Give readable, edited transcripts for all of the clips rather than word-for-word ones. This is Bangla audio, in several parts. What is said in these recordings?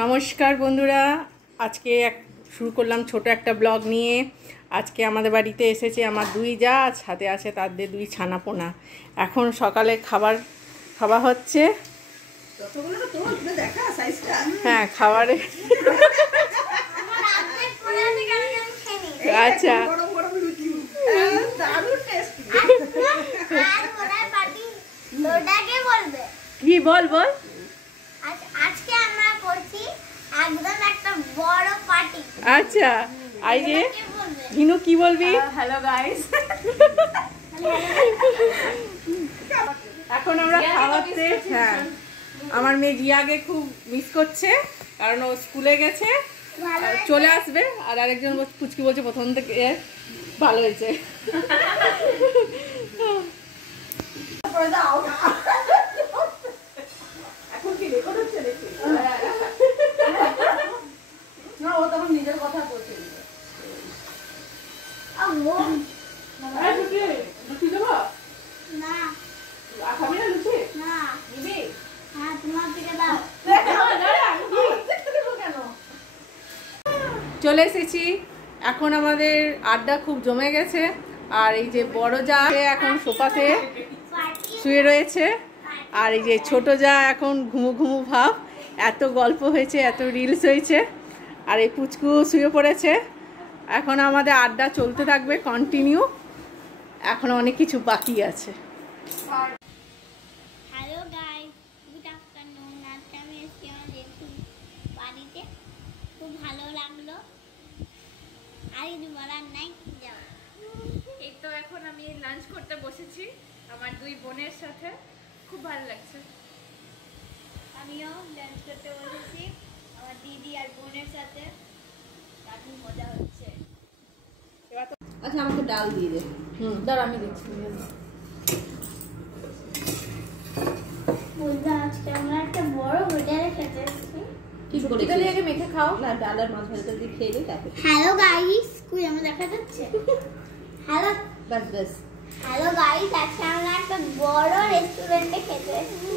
নমস্কার বন্ধুরা, আজকে শুরু করলাম ছোট একটা ব্লগ নিয়ে। আজকে আমাদের বাড়িতে এসেছে আমার দুই জা, সাথে আছে তাদের দুই ছানাপোনা। এখন সকালে খাওয়া হচ্ছে। হ্যাঁ, খাবারে আচ্ছা কি বল বল। আজকে আমরা করছি একদম একটা বড় পার্টি। আচ্ছা, এই যে ভিনু কি বলবি? হ্যালো গাইস, এখন আমরা খাওয়াতে। হ্যাঁ, আমার মেয়ে রিয়াকে খুব মিস করছে, কারণ ও স্কুলে গেছে, চলে আসবে। আর আরেকজন পুচকি বলছে প্রথম থেকে ভালো হয়েছে। এখন কি রেকর্ড হচ্ছে নাকি? না, ও তখন নিজের কথা বলছে। লুচি দেবো না খাবি না? লুচি না, নিবি? হ্যাঁ তোমার দিকে দাও। কেন? চলে এসেছি। এখন আমাদের আড্ডা খুব জমে গেছে। আর এই যে বড় যা এখন সোফাতে শুয়ে রয়েছে, আর এই যে ছোট যা এখন ঘুমু ঘুমু ভাব। এত গল্প হয়েছে, এত রিলস হয়েছে, আর এই পুচকু শুয়ে পড়েছে। এখন আমাদের আড্ডা চলতে থাকবে কন্টিনিউ। এখন অনেক কিছু বাকি আছে। Hello guys, good afternoon. আজকে আমি এসেছি আমাদের বাড়িতে, খুব ভালো লাগলো। আর কিছু বলার নাই, যাও। এই তো এখন আমি লাঞ্চ করতে বসেছি আমার দুই বোনের সাথে, খুব ভালো লাগছে। আমিও লাঞ্চ করতে বসেছি আমার দিদি আর বোনের সাথে, দারুণ মজা হচ্ছে। আচ্ছা, আমাকে ডাল দিয়ে দে। দাঁড়া, আমি দিচ্ছি। বন্ধুরা, আজকে আমরা একটা বড় হোটেলে খেতে এসেছি। কি করে আগে মেখে খাও না, ডাল আর মাছ ভাজা দিয়ে খেয়ে দিই তারপর। হ্যালো গাইস, কই আমার দেখা যাচ্ছে? হ্যালো বাস বাস। হ্যালো গাইস, আজকে আমরা একটা বড় রেস্টুরেন্টে খেতে এসেছি।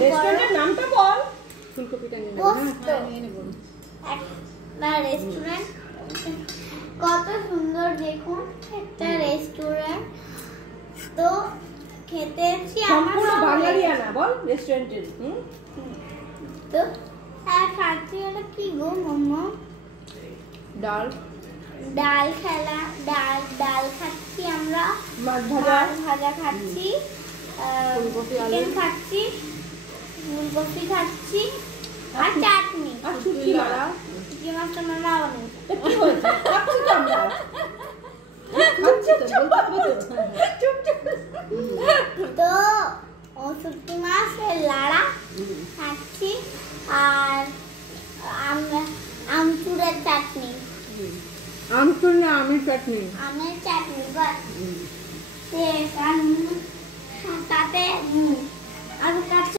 রেস্টুরেন্টের নামটা বল। ফুলকপিটা নিয়ে নেব। পোস্ত নিয়ে নেব। একটা রেস্টুরেন্ট, কত সুন্দর দেখুন একটা রেস্টুরেন্ট। তো খেতে এসেছি আমরা সম্পূর্ণ সবাই। বাঙালিয়ানা বল রেস্টুরেন্টের। তো খাচ্ছি হলো কি গো মাম্মা? ডাল ডাল ডাল খাচ্ছি আমরা, মাছ ভাজা, মাছ ভাজা খাচ্ছি, ফুলকপি, আলু। চিকেন খাচ্ছি, ফুলকপি খাচ্ছি, আর চাটনি। আর শুটকি মারা। কি মাছটা মামা বানিয়েছে। কি হয়েছে? খাচ্ছি তো আমরা। খাচ্ছি তো, বলতে হবে তো। তো শুটকি মাছের লাড়া খাচ্ছি, আর আমচুরের চাটনি, আমচুর না আমের চাটনি। আমের চাটনি, বাস শেষ। আর তাতে আর কাছে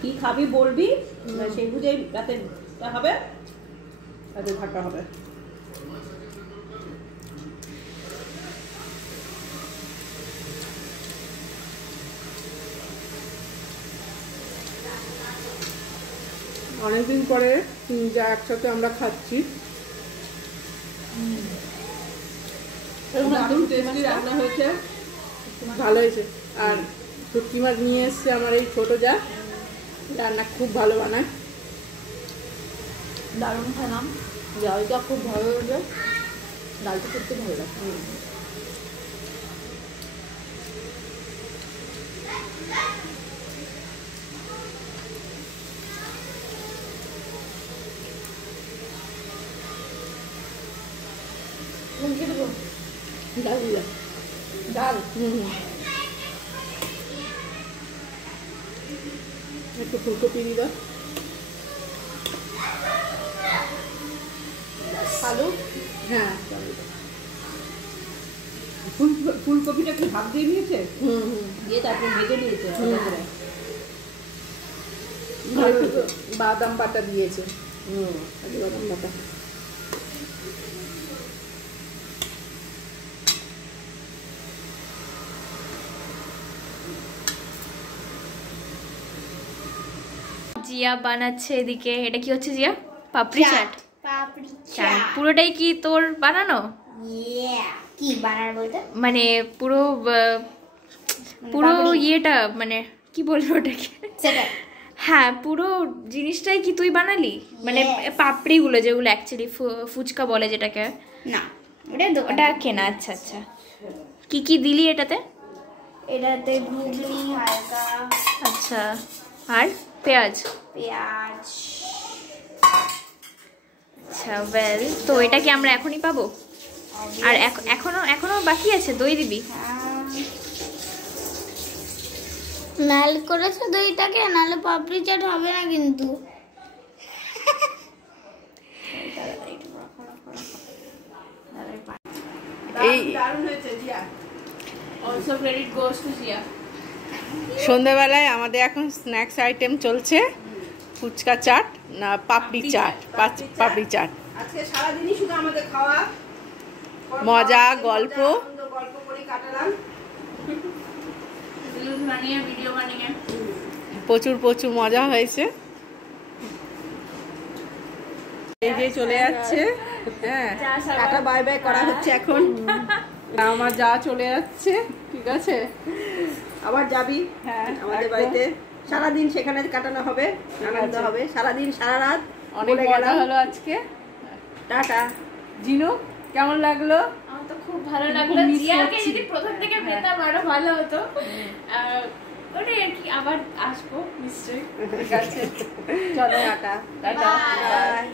কি খাবি বলবি, সেই বুঝেই রাতে হবে, রাতে থাকা হবে। অনেকদিন পরে যা একসাথে আমরা খাচ্ছি। দারুণ টেস্টি রান্না হয়েছে, ভালো হয়েছে। আর শুটকি মাছ নিয়ে এসছে আমার এই ছোট যা, রান্না খুব ভালো বানায়। দারুণ খেলাম। জলটা খুব ভালো হয়েছে, ডালটা করতে ভালো লাগে। ডাল দিলাম। ডাল একটু ফুলকপি দিল, আলু। হ্যাঁ ফুলকপিটা কি ভাপ দিয়ে নিয়েছে, দিয়ে তারপর ভেজে নিয়েছে। আর একটু বাদাম বাটা দিয়েছে। বাদাম বাটা জিয়া বানাচ্ছে এদিকে। এটা কি হচ্ছে জিয়া? পাপড়ি চাট। পাপড়ি চাট চাট। পুরোটাই কি তোর বানানো? কি বানার বলতে? মানে পুরো পুরো ইয়েটা মানে কি বলবো ওটাকে? সেটা হ্যাঁ, পুরো জিনিসটাই কি তুই বানালি? মানে পাপড়িগুলো যেগুলো অ্যাকচুয়ালি ফুচকা বলে যেটাকে। না, ওটা দোকান। ওটা কেনা। আচ্ছা আচ্ছা। কি কি দিলি এটাতে? এটাতে ঘুগনি হালকা, আচ্ছা, আর পেঁয়াজ। পেঁয়াজ। আচ্ছা ওয়েল, তো এটা কি আমরা এখনই পাবো? আর এখনো বাকি আছে? দই দিবি? নাল করেছে দইটাকে, নালে পাপড়ি চাট হবে না কিন্তু। এই দারুণ হয়েছে Zia. Also credit goes to Zia. সন্ধ্যাবেলায় আমাদের এখন স্ন্যাক্স আইটেম চলছে ফুচকা চাট না পাপড়ি চাট। পাপড়ি চাট। আজকে সারাদিনই শুধু আমাদের খাওয়া, মজা, গল্প। গল্প করে কাটালাম। রিলস বানিয়ে, ভিডিও বানিয়ে প্রচুর প্রচুর মজা হয়েছে। এই যে চলে যাচ্ছে, হ্যাঁ টাটা বাই বাই করা হচ্ছে এখন। আমার যা চলে যাচ্ছে, ঠিক আছে। আবার যাবি হ্যাঁ, আমাদের একদম। বাড়িতে, সারাদিন সেখানে কাটানো হবে, আনন্দ আছে। হবে সারাদিন সারা রাত। অনেক বলে মজা গেলাম হলো আজকে। টাটা। জিনু কেমন লাগলো? আমার তো খুব ভালো খুব লাগলো। miss জিয়াকে করছি। যদি প্রথম থেকে পেতাম আরো ভালো হতো। ওটাই আর কি, আবার আসবো নিশ্চয়ই। ঠিক আছে, চলো টাটা। টাটা। বাই।